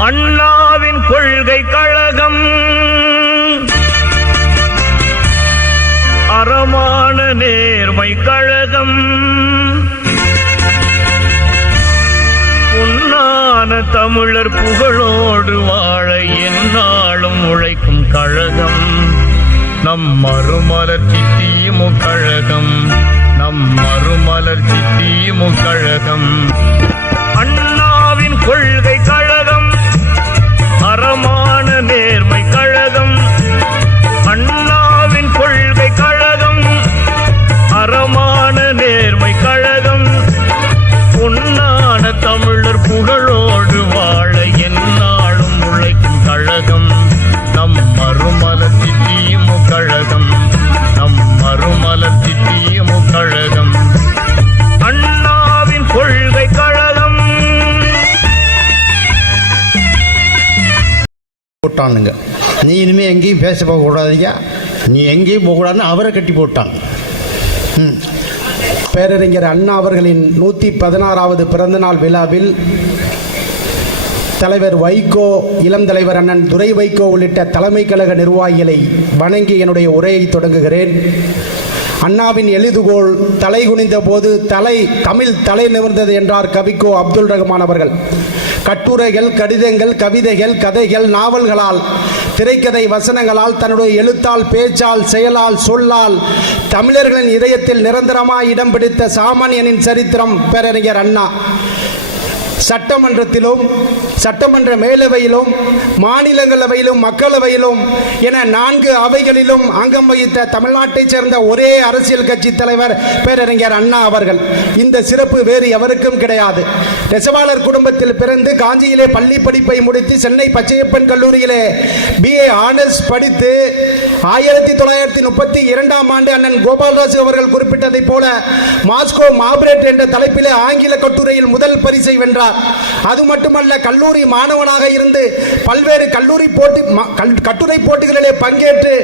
அண்ணாவின் கொள்கை கழகம். அறமான நேர்மை கழகம். பொன்னான தமிழர் புகழோடு வாழ எந்நாளும் உழைக்கும் கழகம். நம் மறுமலர்ச்சி தீமு கழகம். நம் மறுமலர்ச்சி தீமு கழகம். அண்ணாவின் கொள்கை நீ இனிமேல் எங்கேயும் பேச போகக்கூடாதுயா நீ எங்கேயும் போகக்கூடாதுன்னு அவரை கட்டி போட்டாங்க. ம். பேரறிஞர் அண்ணா அவர்களின் நூற்றி பதினாறாவது பிறந்தநாள் விழாவில் தலைவர் வைகோ இளம் தலைவர் அண்ணன் துரை வைகோ உள்ளிட்ட தலைமை கழக நிர்வாகிகளை வணங்கி என்னுடைய உரையை தொடங்குகிறேன். அண்ணாவின் எழுதுகோள் தலை குனிந்த போது தலை தமிழ் தலை நிமிர்ந்தது என்றார் கவிக்கோ அப்துல் ரஹ்மான் அவர்கள். கட்டுரைகள் கடிதங்கள் கவிதைகள் கதைகள் நாவல்களால் திரைக்கதை வசனங்களால் தன்னுடைய எழுத்தால் பேச்சால் செயலால் சொல்லால் தமிழர்களின் இதயத்தில் நிரந்தரமாய் இடம் பிடித்த சாமானியனின் சரித்திரம் பேரறிஞர் அண்ணா. சட்டமன்றத்திலும் சட்டமன்ற மேலவையிலும் மாநிலங்களவையிலும் மக்களவையிலும் என நான்கு அவைகளிலும் அங்கம் வகித்த தமிழ்நாட்டைச் சேர்ந்த ஒரே அரசியல் கட்சி தலைவர் பேரறிஞர் அண்ணா அவர்கள். இந்த சிறப்பு வேறு எவருக்கும் கிடையாது. நெசவாளர் குடும்பத்தில் பிறந்து காஞ்சியிலே பள்ளி படிப்பை முடித்து சென்னை பச்சையப்பன் கல்லூரியிலே பிஏ ஆனர்ஸ் படித்து ஆயிரத்தி தொள்ளாயிரத்தி முப்பத்தி இரண்டாம் ஆண்டு அண்ணன் கோபால்ராஜ் அவர்கள் குறிப்பிட்டதைப் போல மாஸ்கோ மாபரேட் என்ற தலைப்பிலே ஆங்கில கட்டுரையில் முதல் பரிசை வென்றார். அது மட்டுமல்ல கல்லூரி மாணவனாக இருந்து பல்வேறு கல்லூரி போட்டி கட்டுரை போட்டிகளிலே பங்கேற்று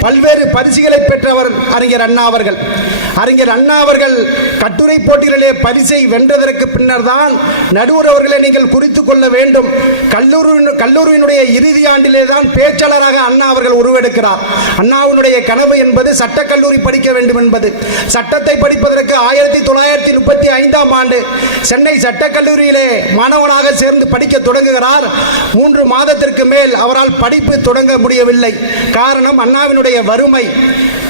பல்வேறு பரிசுகளை பெற்றவர் அறிஞர் அண்ணா அவர்கள். அறிஞர் அண்ணா அவர்கள் கட்டுரை போட்டிகளிலே பரிசை வென்றதற்கு பின்னர் தான் நடுவர் அவர்களை நீங்கள் குறித்து கொள்ள வேண்டும். கல்லூரி கல்லூரியினுடைய இறுதி ஆண்டிலே தான் பேச்சாளராக அண்ணா அவர்கள் உருவெடுக்கிறார். அண்ணாவினுடைய கனவு என்பது சட்டக்கல்லூரி படிக்க வேண்டும் என்பது. சட்டத்தை படிப்பதற்கு ஆயிரத்தி தொள்ளாயிரத்தி முப்பத்தி ஐந்தாம் ஆண்டு சென்னை சட்டக்கல்லூரியிலே மாணவனாக சேர்ந்து படிக்க தொடங்குகிறார். மூன்று மாதத்திற்கு மேல் அவரால் படிப்பு தொடங்க முடியவில்லை. காரணம் அண்ணாவினுடைய வறுமை.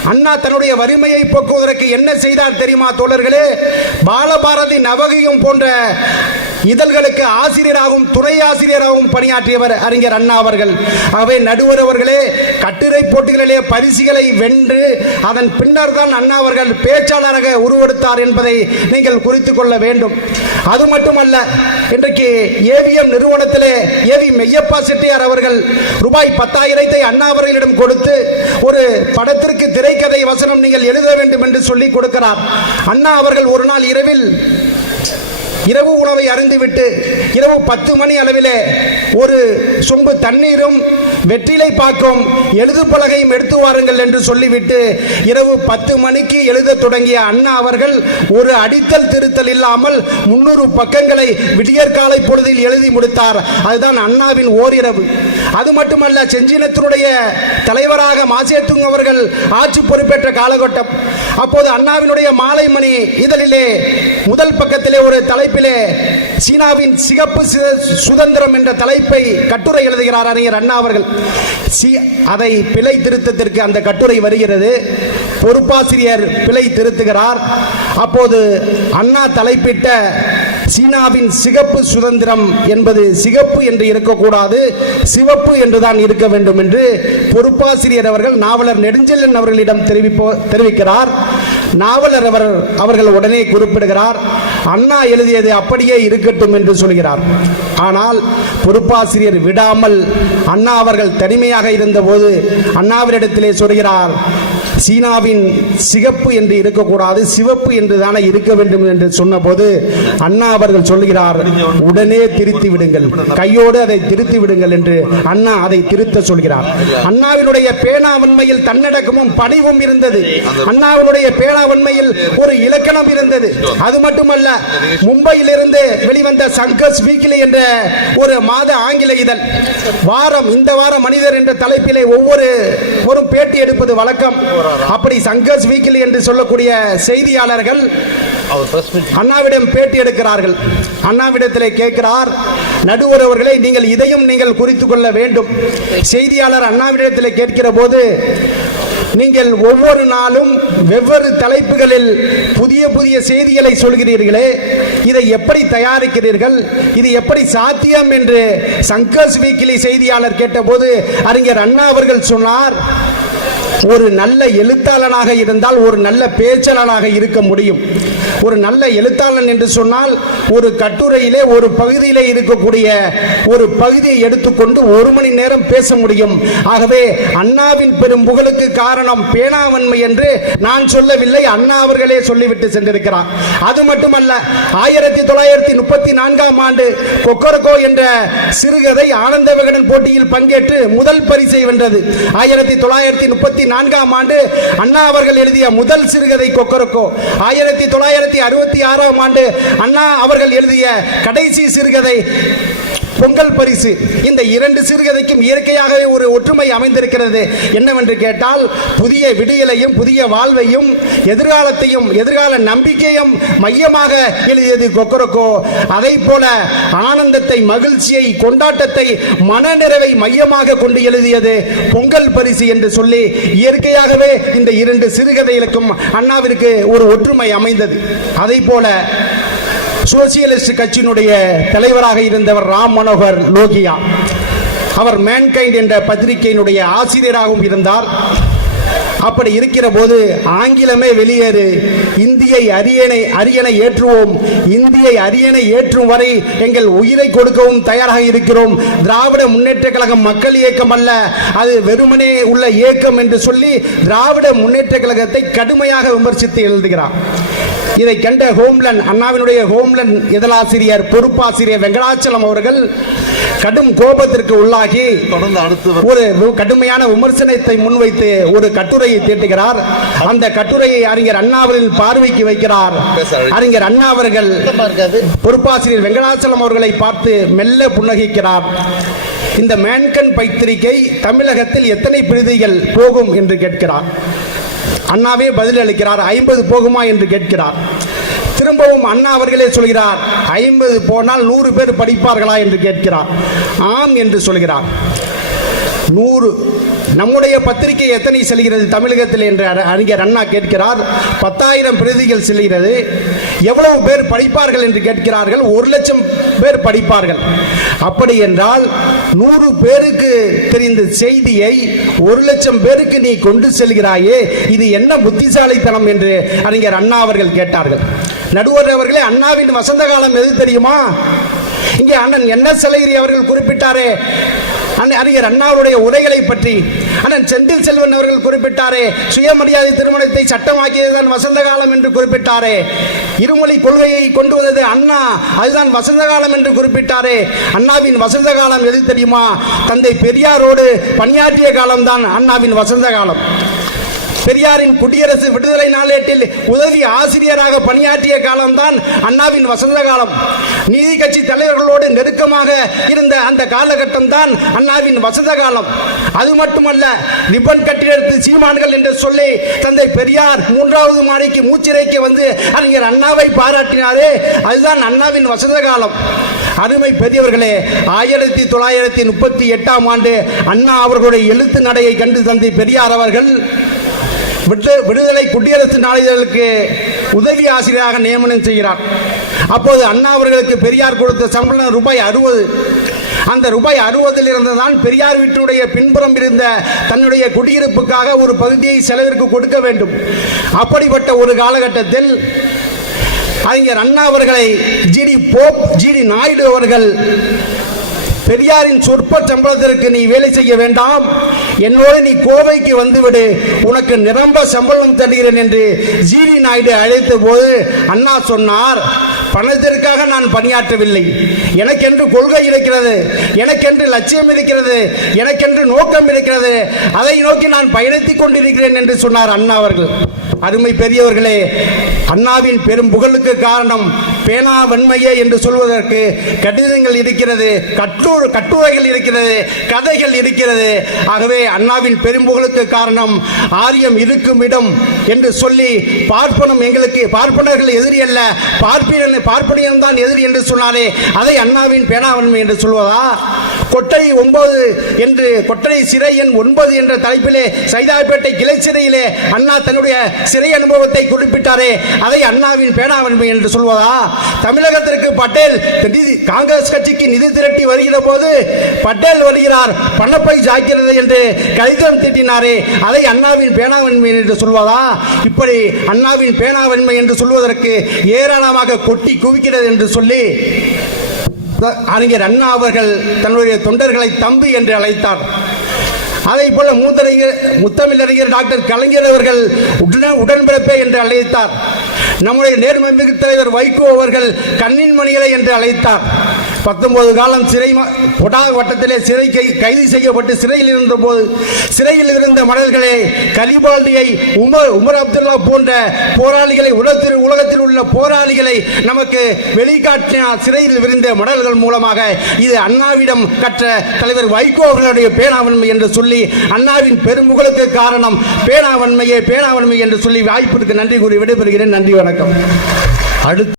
அண்ணா தன்னுடைய வறுமையை போக்குவதற்கு என்ன செய்தார் தெரியுமா தோழர்களே? பாலபாரதி நவகியும் போன்ற இதழ்களுக்கு ஆசிரியராகவும் துறை ஆசிரியராகவும் பணியாற்றியவர் அறிஞர் அண்ணா அவர்கள். ஆகவே நடுவர் அவர்களே கட்டுரை போட்டிகளிலே பரிசுகளை வென்று அதன் பின்னர் தான் அண்ணா அவர்கள் பேச்சாளராக உருவெடுத்தார் என்பதை நீங்கள் குறித்து கொள்ள வேண்டும். அது மட்டுமல்ல இன்றைக்கு ஏவிஎம் நிறுவனத்திலே ஏவி மெய்யப்பா செட்டியார் அவர்கள் ரூபாய் பத்தாயிரத்தை அண்ணா அவர்களிடம் கொடுத்து ஒரு படத்திற்கு திரைக்கதை வசனம் நீங்கள் எழுத வேண்டும் என்று சொல்லி கொடுக்கிறார். அண்ணா அவர்கள் ஒரு நாள் இரவில் இரவு உணவை அருந்துவிட்டு இரவு பத்து மணி அளவிலே ஒரு சொம்பு தண்ணீரும் வெற்றிலை பாக்கும் எழுது பலகையும் எடுத்து வாருங்கள் என்று சொல்லிவிட்டு இரவு பத்து மணிக்கு எழுத தொடங்கிய அண்ணா அவர்கள் ஒரு அடித்தல் திருத்தல் இல்லாமல் முன்னூறு பக்கங்களை விடியற்காலை பொழுதில் எழுதி முடித்தார். அதுதான் அண்ணாவின் ஓரிரவு. அது மட்டுமல்ல செஞ்சினத்தினுடைய தலைவராக மாசேத்துங் அவர்கள் ஆட்சி பொறுப்பேற்ற காலகட்டம். அப்போது அண்ணாவினுடைய மாலை மணி இதழிலே முதல் பக்கத்திலே ஒரு தலைப்பிலே சீனாவின் சிகப்பு சு- சுதந்திரம் என்ற தலைப்பை கட்டுரை எழுதுகிறார் அறிஞர் அண்ணா அவர்கள். அதை பிழை திருத்தத்திற்கு அந்த கட்டுரை வருகிறது. பொறுப்பாசிரியர் பிழை திருத்துகிறார். அப்போது அண்ணா தலைப்பிட்ட சீனாவின் சிகப்பு சுதந்திரம் என்பது சிகப்பு என்று இருக்கக்கூடாது சிவப்பு என்றுதான் இருக்க வேண்டும் என்று பொறுப்பாசிரியர் அவர்கள் நாவலர் நெடுஞ்செல்லன் அவர்களிடம் தெரிவிப்போ தெரிவிக்கிறார். நாவலர் அவர் அவர்கள் உடனே குறிப்பிடுகிறார் அண்ணா எழுதியது அப்படியே இருக்கட்டும் என்று சொல்கிறார். ஆனால் பொறுப்பாசிரியர் விடாமல் அண்ணா அவர்கள் தனிமையாக இருந்தபோது அண்ணாவினிடத்திலே சொல்கிறார் சீனாவின் சிகப்பு என்று இருக்கக்கூடாது சிவப்பு என்று தானே இருக்க வேண்டும் என்று சொன்னபோது அண்ணா அவர்கள் சொல்கிறார் உடனே திருத்தி விடுங்கள் கையோடு அதை திருத்தி விடுங்கள் என்று அண்ணா அதை திருத்த சொல்கிறார். அண்ணாவினுடைய பேனாவன்மையில் தன்னடக்கமும் பணிவும் இருந்தது. அண்ணாவினுடைய பேனா பேராவன்மையில் ஒரு இலக்கணம் இருந்தது. அது மட்டுமல்ல மும்பையிலிருந்து வெளிவந்த சங்கஸ் வீக்லி என்ற ஒரு மாத ஆங்கில இதழ். வாரம் இந்த வாரம் மனிதர் என்ற தலைப்பிலே ஒவ்வொரு ஒரு பேட்டி எடுப்பது வழக்கம். அப்படி சங்கஸ் வீக்லி என்று சொல்லக்கூடிய செய்தியாளர்கள் அண்ணாவிடம் பேட்டி எடுக்கிறார்கள். அண்ணாவிடத்திலே கேட்கிறார் நடுவர் நீங்கள் இதையும் நீங்கள் குறித்து கொள்ள வேண்டும். செய்தியாளர் அண்ணாவிடத்திலே கேட்கிற போது நீங்கள் ஒவ்வொரு நாளும் வெவ்வேறு தலைப்புகளில் புதிய புதிய செய்திகளை சொல்கிறீர்களே. இதை எப்படி தயாரிக்கிறீர்கள்? இது எப்படி சாத்தியம் என்று சங்கர்ஸ் வீக்கிலி செய்தியாளர் கேட்டபோது அறிஞர் அண்ணா அவர்கள் சொன்னார். ஒரு நல்ல எழுத்தாளனாக இருந்தால் ஒரு நல்ல பேச்சாளனாக இருக்க முடியும். ஒரு நல்ல எழுத்தாளன் என்று சொன்னால் ஒரு கட்டுரையிலே ஒரு பகுதியிலே இருக்கக்கூடிய ஒரு பகுதியை எடுத்துக்கொண்டு ஒரு மணி நேரம் பேச முடியும். ஆகவே அண்ணாவின் பெரும் புகழுக்கு காரணம் பேனாவன்மை என்று நான் சொல்லவில்லை அண்ணா அவர்களே சொல்லிவிட்டு சென்றிருக்கிறார். அது மட்டுமல்ல ஆயிரத்தி தொள்ளாயிரத்தி முப்பத்தி நான்காம் ஆண்டு கொக்கரகோ என்ற சிறுகதை ஆனந்த விகடன் போட்டியில் பங்கேற்று முதல் பரிசை வென்றது. ஆயிரத்தி தொள்ளாயிரத்தி முப்பத்தி நான்காம் ஆண்டு அண்ணா அவர்கள் எழுதிய முதல் சிறுகதை கொக்கரக்கோ. ஆயிரத்தி தொள்ளாயிரத்தி அறுபத்தி ஆறாம் ஆண்டு அண்ணா அவர்கள் எழுதிய கடைசி சிறுகதை பொங்கல் பரிசு. இந்த இரண்டு சிறுகதைக்கும் இயற்கையாகவே ஒரு ஒற்றுமை அமைந்திருக்கிறது. என்னவென்று கேட்டால் புதிய விடியலையும் புதிய வாழ்வையும் எதிர்காலத்தையும் எதிர்கால நம்பிக்கையும் மையமாக எழுதியது கொக்கரக்கோ. அதை போல ஆனந்தத்தை மகிழ்ச்சியை கொண்டாட்டத்தை மனநிறைவை மையமாக கொண்டு எழுதியது பொங்கல் பரிசு என்று சொல்லி இயற்கையாகவே இந்த இரண்டு சிறுகதைகளுக்கும் அண்ணாவிற்கு ஒரு ஒற்றுமை அமைந்தது. அதை போல சோசியலிஸ்ட் கட்சியினுடைய தலைவராக இருந்தவர் ராம் மனோகர் லோகியா. அவர் மேன்கைண்ட் என்ற பத்திரிகையினுடைய ஆசிரியராகவும் இருந்தார். அப்படி இருக்கிற போது ஆங்கிலமே வெளியேறு. இந்தியை அரியணை அரியணை ஏற்றுவோம். இந்தியை அரியணை ஏற்றும் வரை எங்கள் உயிரை கொடுக்கவும் தயாராக இருக்கிறோம். திராவிட முன்னேற்ற கழகம் மக்கள் இயக்கம் அல்ல அது வெறுமனே உள்ள இயக்கம் என்று சொல்லி திராவிட முன்னேற்ற கழகத்தை கடுமையாக விமர்சித்து எழுதுகிறார். இதை கண்ட ஹோம்லன் அண்ணாவினுடைய ஹோம்லன் இதழாசிரியர் பொறுப்பாசிரியர் வெங்கடாச்சலம் அவர்கள் கடும் கோபத்திற்கு உள்ளாகி தொடர்ந்து அடுத்து ஒரு கடுமையான விமர்சனத்தை முன்வைத்து ஒரு கட்டுரையை தீட்டுகிறார். அந்த கட்டுரையை அறிஞர் அண்ணா அவர்களின் பார்வைக்கு வைக்கிறார். அறிஞர் அண்ணா அவர்கள் பொறுப்பாசிரியர் வெங்கடாச்சலம் அவர்களை பார்த்து மெல்ல புன்னகைக்கிறார். இந்த மேன்கன் பத்திரிகை தமிழகத்தில் எத்தனை பிரதிகள் போகும் என்று கேட்கிறார். அண்ணாவே பதில் அளிக்கிறார் ஐம்பது போகுமா என்று கேட்கிறார். திரும்பவும் அண்ணா அவர்களே சொல்கிறார் ஐம்பது போனால் நூறு பேர் படிப்பார்களா என்று கேட்கிறார். ஆம் என்று சொல்கிறார். நூறு நம்முடைய பத்திரிகை எத்தனை செல்கிறது தமிழகத்தில் என்று அறிஞர் அண்ணா கேட்கிறார். பத்தாயிரம் பிரதிகள் செல்கிறது. எவ்வளவு பேர் படிப்பார்கள் என்று கேட்கிறார்கள்? ஒரு லட்சம் பேர் படிப்பார்கள். அப்படி என்றால் நூறு பேருக்கு தெரிந்த செய்தியை ஒரு லட்சம் பேருக்கு நீ கொண்டு செல்கிறாயே இது என்ன புத்திசாலித்தனம் என்று அறிஞர் அண்ணா அவர்கள் கேட்டார்கள். நடுவர் அவர்களே அண்ணாவின் வசந்த காலம் எது தெரியுமா? இங்கே அண்ணன் என்ன செலகிரி அவர்கள் குறிப்பிட்டாரே. அண்ணன் அறிஞர் அண்ணாவுடைய உரைகளை பற்றி. அண்ணன் செந்தில் செல்வன் அவர்கள் குறிப்பிட்டாரே. சுயமரியாதை திருமணத்தை சட்டமாக்கியதுதான் வசந்த காலம் என்று குறிப்பிட்டாரே. இருமொழி கொள்கையை கொண்டு வந்தது அண்ணா. அதுதான் வசந்த காலம் என்று குறிப்பிட்டாரே. அண்ணாவின் வசந்த காலம் எது தெரியுமா? தந்தை பெரியாரோடு பணியாற்றிய காலம்தான் அண்ணாவின் வசந்த காலம். பெரியாரின் குடியரசு விடுதலை நாளேட்டில் உதவி ஆசிரியராக பணியாற்றிய காலம்தான் அண்ணாவின் வசந்த காலம். நீதி கட்சி தலைவர்களோடு நெருக்கமாக இருந்த அந்த காலகட்டம் தான் அண்ணாவின் வசந்த காலம். அது மட்டுமல்ல ரிப்பன் கட்டிடத்து சீமான்கள் என்று சொல்லி தந்தை பெரியார் மூன்றாவது மாடிக்கு மூச்சிறைக்கு வந்து அறிஞர் அண்ணாவை பாராட்டினாரே. அதுதான் அண்ணாவின் வசந்த காலம். அருமை பெரியவர்களே ஆயிரத்தி தொள்ளாயிரத்தி முப்பத்தி எட்டாம் ஆண்டு அண்ணா அவர்களுடைய எழுத்து நடையை கண்டு தந்தை பெரியார் அவர்கள் விடுதலை குடியரசு நாளிதழுக்கு உதவி ஆசிரியராக நியமனம் செய்கிறார். அப்போது அண்ணா அவர்களுக்கு பெரியார் கொடுத்த சம்பளம் ரூபாய் அறுபது. அந்த ரூபாய் அறுபதில் இருந்துதான் பெரியார் வீட்டினுடைய பின்புறம் இருந்த தன்னுடைய குடியிருப்புக்காக ஒரு பகுதியை செலவிற்கு கொடுக்க வேண்டும். அப்படிப்பட்ட ஒரு காலகட்டத்தில் அறிஞர் அண்ணா அவர்களை ஜிடி போப் ஜிடி நாயுடு அவர்கள் பெரியாரின் சொற்ப சம்பளத்திற்கு நீ வேலை செய்ய வேண்டாம். என்னோடு நீ கோவைக்கு வந்துவிடு. உனக்கு நிரம்ப சம்பளம் தருகிறேன் என்று ஜிவி நாயுடு அழைத்த போது அண்ணா சொன்னார். பணத்திற்காக நான் பணியாற்றவில்லை. எனக்கென்று கொள்கை இருக்கிறது. எனக்கென்று லட்சியம் இருக்கிறது. எனக்கென்று நோக்கம் இருக்கிறது. அதை நோக்கி நான் பயணித்துக் கொண்டிருக்கிறேன் என்று சொன்னார் அண்ணா அவர்கள். அருமை பெரியவர்களே அண்ணாவின் பெரும் புகழுக்கு காரணம் பேனா வெண்மையே என்று சொல்வதற்கு கடிதங்கள் இருக்கிறது கட்டு கட்டுரைகள் இருக்கிறது கதைகள் இருக்கிறது. ஆகவே அண்ணாவின் பெரும்புகளுக்கு காரணம் ஆரியம் இருக்கும் இடம் என்று சொல்லி பார்ப்பனம் எங்களுக்கு பார்ப்பனர்கள் எதிரி அல்ல பார்ப்பின பார்ப்பனியம் தான் எதிரி என்று சொன்னாலே அதை அண்ணாவின் பேனாவன்மை என்று சொல்வதா கொட்டை ஒன்பது என்று கொட்டை சிறை எண் ஒன்பது என்ற தலைப்பிலே சைதாப்பேட்டை கிளை சிறையிலே அண்ணா தன்னுடைய சிறை அனுபவத்தை குறிப்பிட்டாரே அதை அண்ணாவின் பேனாவன்மை என்று சொல்வதா தமிழகத்திற்கு பட்டேல் நிதி காங்கிரஸ் கட்சிக்கு நிதி திரட்டி வருகிற போது பட்டேல் வருகிறார் பணப்பை ஜாக்கிறது என்று கடிதம் திட்டினாரே அதை அண்ணாவின் பேனாவன்மை என்று சொல்வதா? இப்படி அண்ணாவின் பேனாவன்மை என்று சொல்வதற்கு ஏராளமாக கொட்டி குவிக்கிறது என்று சொல்லி அறிஞர் அண்ணா அவர்கள் தன்னுடைய தொண்டர்களை தம்பி என்று அழைத்தார். அதை போல மூத்தறிஞர் முத்தமிழறிஞர் டாக்டர் கலைஞர் அவர்கள் உடனே உடன்பிறப்பே என்று அழைத்தார். நம்முடைய நேர்மைமிகு தலைவர் வைகோ அவர்கள் கண்ணின் மணிகளை என்று அழைத்தார். பத்தொன்பது காலம் சிறை பொட்டாக வட்டத்திலே சிறை கை கைது செய்யப்பட்டு சிறையில் இருந்தபோது சிறையில் இருந்த மடல்களே கலிபால்டியை உமர் உமர் அப்துல்லா போன்ற போராளிகளை உலகத்தில் உலகத்தில் உள்ள போராளிகளை நமக்கு வெளிக்காட்டினார். சிறையில் விரிந்த மடல்கள் மூலமாக இது அண்ணாவிடம் கற்ற தலைவர் வைகோ அவர்களுடைய பேனாவன்மை என்று சொல்லி அண்ணாவின் பெரும்புகழுக்கு காரணம் பேனாவன்மையே பேனாவன்மை என்று சொல்லி வாய்ப்பிற்கு நன்றி கூறி விடைபெறுகிறேன். நன்றி வணக்கம். அடுத்து